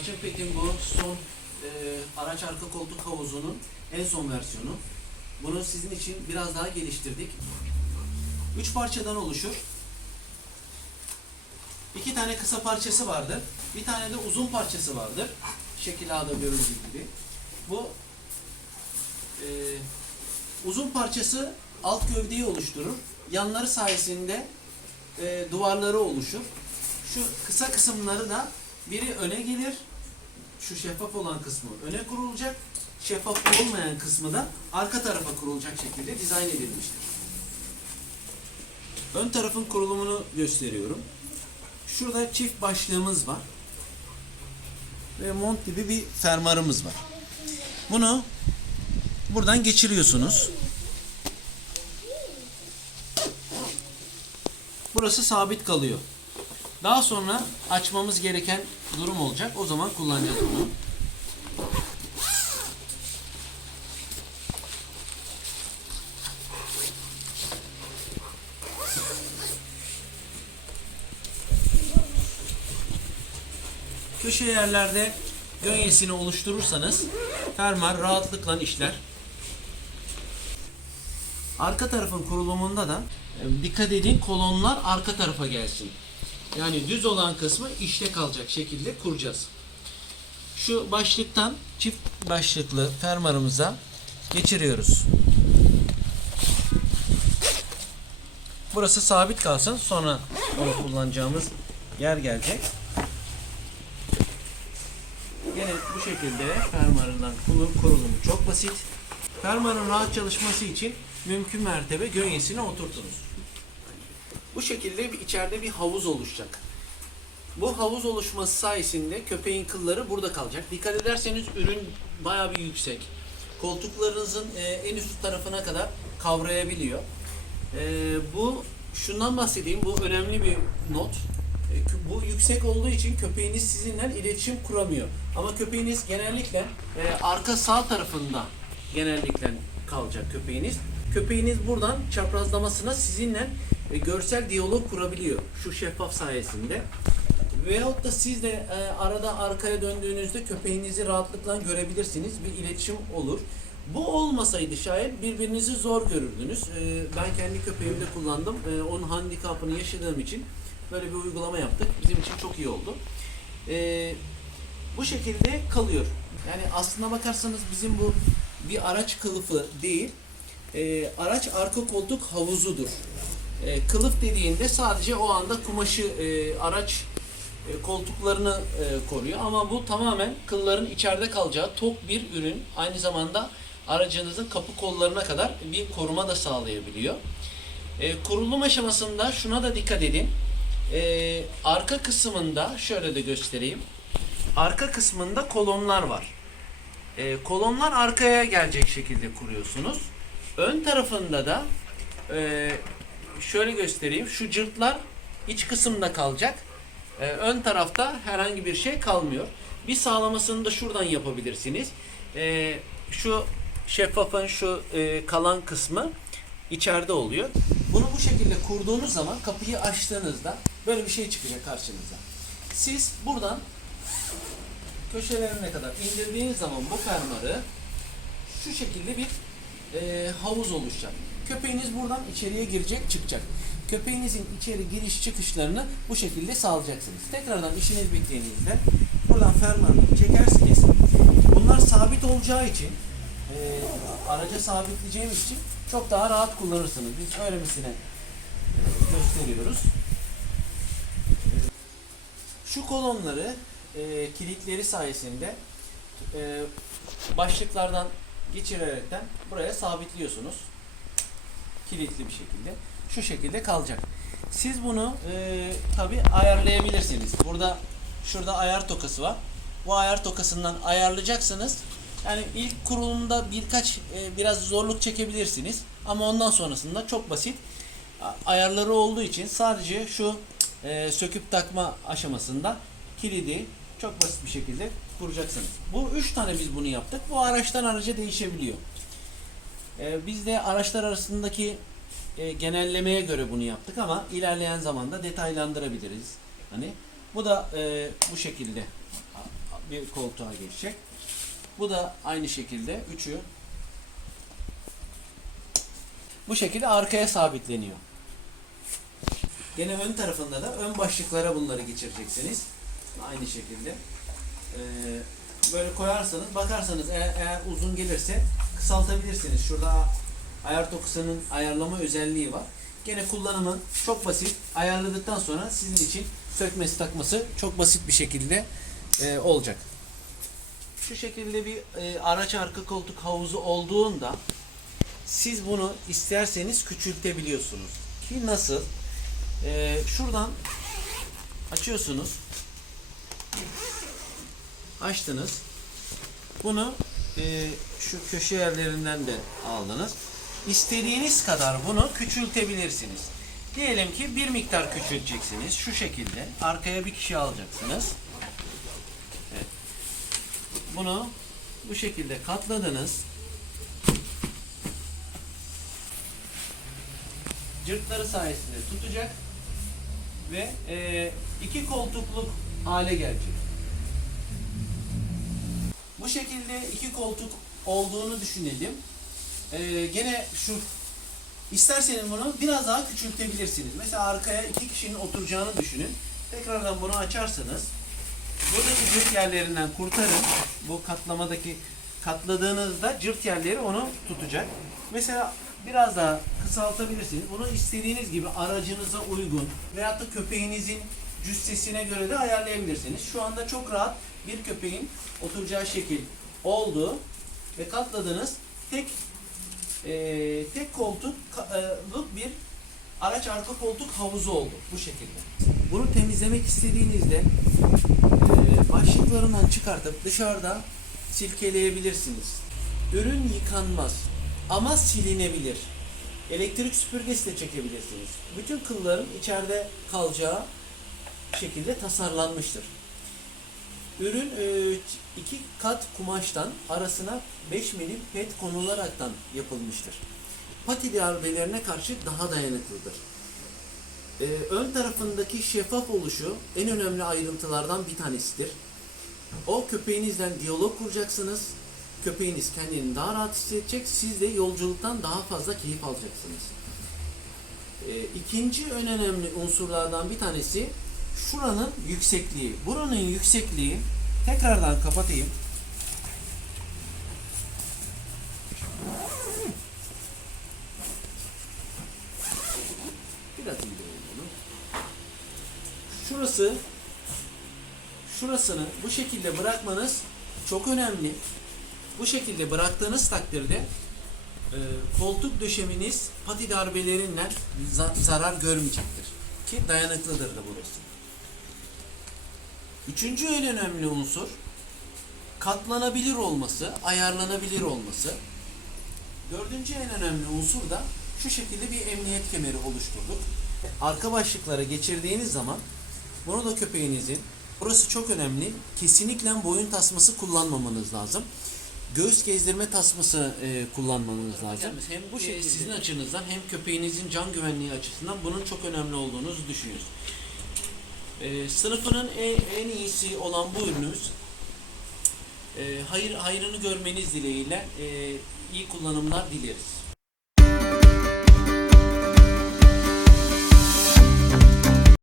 Tarçın Pet'in bu son e, araç arka koltuk havuzunun en son versiyonu. Bunu sizin için biraz daha geliştirdik. Üç parçadan oluşur. İki tane kısa parçası vardır. Bir tane de uzun parçası vardır. Şekil A'da görüldüğü gibi. Bu e, uzun parçası alt gövdeyi oluşturur. Yanları sayesinde e, duvarları oluşur. Şu kısa kısımları da biri öne gelir. Şu şeffaf olan kısmı öne kurulacak. Şeffaf olmayan kısmı da arka tarafa kurulacak şekilde dizayn edilmiştir. Ön tarafın kurulumunu gösteriyorum. Şurada çift başlığımız var. Ve mont gibi bir fermuarımız var. Bunu buradan geçiriyorsunuz. Burası sabit kalıyor. Daha sonra açmamız gereken durum olacak. O zaman kullanacağız bunu. Köşe yerlerde gönyesini oluşturursanız fermuar rahatlıkla işler. Arka tarafın kurulumunda da e, dikkat edin kolonlar arka tarafa gelsin. Yani düz olan kısmı işte kalacak şekilde kuracağız. Şu başlıktan çift başlıklı fermuarımıza geçiriyoruz. Burası sabit kalsın. Sonra onu kullanacağımız yer gelecek. Yine bu şekilde fermuarından kurulumu çok basit. Fermuarın rahat çalışması için mümkün mertebe gönyesine oturtunuz. Bu şekilde bir, içeride bir havuz oluşacak. Bu havuz oluşması sayesinde köpeğin kılları burada kalacak. Dikkat ederseniz ürün bayağı bir yüksek. Koltuklarınızın e, en üst tarafına kadar kavrayabiliyor. E, bu şundan bahsedeyim. Bu önemli bir not. E, bu yüksek olduğu için köpeğiniz sizinle iletişim kuramıyor. Ama köpeğiniz genellikle e, arka sağ tarafında genellikle kalacak köpeğiniz. Köpeğiniz buradan çaprazlamasına sizinle e, görsel diyalog kurabiliyor şu şeffaf sayesinde. Veyahut da siz de e, arada arkaya döndüğünüzde köpeğinizi rahatlıkla görebilirsiniz. Bir iletişim olur. Bu olmasaydı şayet birbirinizi zor görürdünüz. E, ben kendi köpeğimde kullandım. E, onun handikapını yaşadığım için böyle bir uygulama yaptık. Bizim için çok iyi oldu. E, bu şekilde kalıyor. Yani aslına bakarsanız bizim bu bir araç kılıfı değil, e, araç arka koltuk havuzudur. E, kılıf dediğinde sadece o anda kumaşı e, araç e, koltuklarını e, koruyor ama bu tamamen kılların içeride kalacağı tok bir ürün. Aynı zamanda aracınızın kapı kollarına kadar bir koruma da sağlayabiliyor. E, kurulum aşamasında şuna da dikkat edin. E, arka kısmında şöyle de göstereyim. Arka kısmında kolonlar var. E, kolonlar arkaya gelecek şekilde kuruyorsunuz. Ön tarafında da e, şöyle göstereyim. Şu cırtlar iç kısımda kalacak. E, ön tarafta herhangi bir şey kalmıyor. Bir sağlamasını da şuradan yapabilirsiniz. E, şu şeffafın şu e, kalan kısmı içeride oluyor. Bunu bu şekilde kurduğunuz zaman kapıyı açtığınızda böyle bir şey çıkacak karşınıza. Siz buradan köşelerine kadar indirdiğiniz zaman bu fermuarı şu şekilde bir e, havuz oluşacak. Köpeğiniz buradan içeriye girecek, çıkacak. Köpeğinizin içeri giriş çıkışlarını bu şekilde sağlayacaksınız. Tekrardan işiniz bittiğinizde buradan fermuarını çekersiniz. Bunlar sabit olacağı için e, araca sabitleyeceğimiz için çok daha rahat kullanırsınız. Biz öylesine e, gösteriyoruz. Şu kolonları e, kilitleri sayesinde e, başlıklardan geçirerekten buraya sabitliyorsunuz. Kilitli bir şekilde. Şu şekilde kalacak. Siz bunu e, tabi ayarlayabilirsiniz. Burada şurada ayar tokası var. Bu ayar tokasından ayarlayacaksınız. Yani ilk kurulumda birkaç e, biraz zorluk çekebilirsiniz. Ama ondan sonrasında çok basit ayarları olduğu için sadece şu e, söküp takma aşamasında kilidi çok basit bir şekilde kuracaksınız. Bu üç tane biz bunu yaptık. Bu araçtan araca değişebiliyor. E, biz de araçlar arasındaki e, genellemeye göre bunu yaptık ama ilerleyen zamanda detaylandırabiliriz. Hani bu da e, bu şekilde bir koltuğa geçecek. Bu da aynı şekilde üçü bu şekilde arkaya sabitleniyor. Gene ön tarafında da ön başlıklara bunları geçireceksiniz. Aynı şekilde. Ee, böyle koyarsanız bakarsanız eğer, eğer uzun gelirse kısaltabilirsiniz. Şurada ayar dokusunun ayarlama özelliği var. Gene kullanımı çok basit. Ayarladıktan sonra sizin için sökmesi takması çok basit bir şekilde e, olacak. Şu şekilde bir e, araç arka koltuk havuzu olduğunda siz bunu isterseniz küçültebiliyorsunuz. Ki nasıl? E, şuradan açıyorsunuz. Açtınız. Bunu e, şu köşe yerlerinden de aldınız. İstediğiniz kadar bunu küçültebilirsiniz. Diyelim ki bir miktar küçülteceksiniz. Şu şekilde. Arkaya bir kişi alacaksınız. Bunu bu şekilde katladınız. Cırtları sayesinde tutacak ve e, iki koltukluk hale gelecek. Bu şekilde iki koltuk olduğunu düşünelim. Ee, gene şu isterseniz bunu biraz daha küçültebilirsiniz. Mesela arkaya iki kişinin oturacağını düşünün. Tekrardan bunu açarsanız buradaki cırt yerlerinden kurtarın. Bu katlamadaki katladığınızda cırt yerleri onu tutacak. Mesela biraz daha kısaltabilirsiniz. Bunu istediğiniz gibi aracınıza uygun veyahut da köpeğinizin cüssesine göre de ayarlayabilirsiniz. Şu anda çok rahat bir köpeğin oturacağı şekil oldu ve katladınız. Tek e, tek koltukluk bir araç arka koltuk havuzu oldu bu şekilde. Bunu temizlemek istediğinizde e, başlıklarından çıkartıp dışarıda silkeleyebilirsiniz. Ürün yıkanmaz ama silinebilir. Elektrik süpürgesi de çekebilirsiniz. Bütün kılların içeride kalacağı şekilde tasarlanmıştır. Ürün e, iki kat kumaştan arasına 5 milim pet konularaktan yapılmıştır. Pati darbelerine karşı daha dayanıklıdır. E, ön tarafındaki şeffaf oluşu en önemli ayrıntılardan bir tanesidir. O köpeğinizden diyalog kuracaksınız. Köpeğiniz kendini daha rahat hissedecek. Siz de yolculuktan daha fazla keyif alacaksınız. E, ikinci en önemli unsurlardan bir tanesi şuranın yüksekliği. Buranın yüksekliği tekrardan kapatayım. Biraz indireyim bunu. Şurası şurasını bu şekilde bırakmanız çok önemli. Bu şekilde bıraktığınız takdirde e, koltuk döşeminiz pati darbelerinden za- zarar görmeyecektir. Ki dayanıklıdır da burası. Üçüncü en önemli unsur katlanabilir olması, ayarlanabilir olması. Dördüncü en önemli unsur da şu şekilde bir emniyet kemeri oluşturduk. Arka başlıklara geçirdiğiniz zaman bunu da köpeğinizin burası çok önemli. Kesinlikle boyun tasması kullanmamanız lazım. Göğüs gezdirme tasması e, kullanmanız lazım. Hem bu şekilde sizin açınızdan hem köpeğinizin can güvenliği açısından bunun çok önemli olduğunu düşünüyoruz. E, sınıfının en, en iyisi olan bu ürünümüz. E, hayır hayrını görmeniz dileğiyle e, iyi kullanımlar dileriz.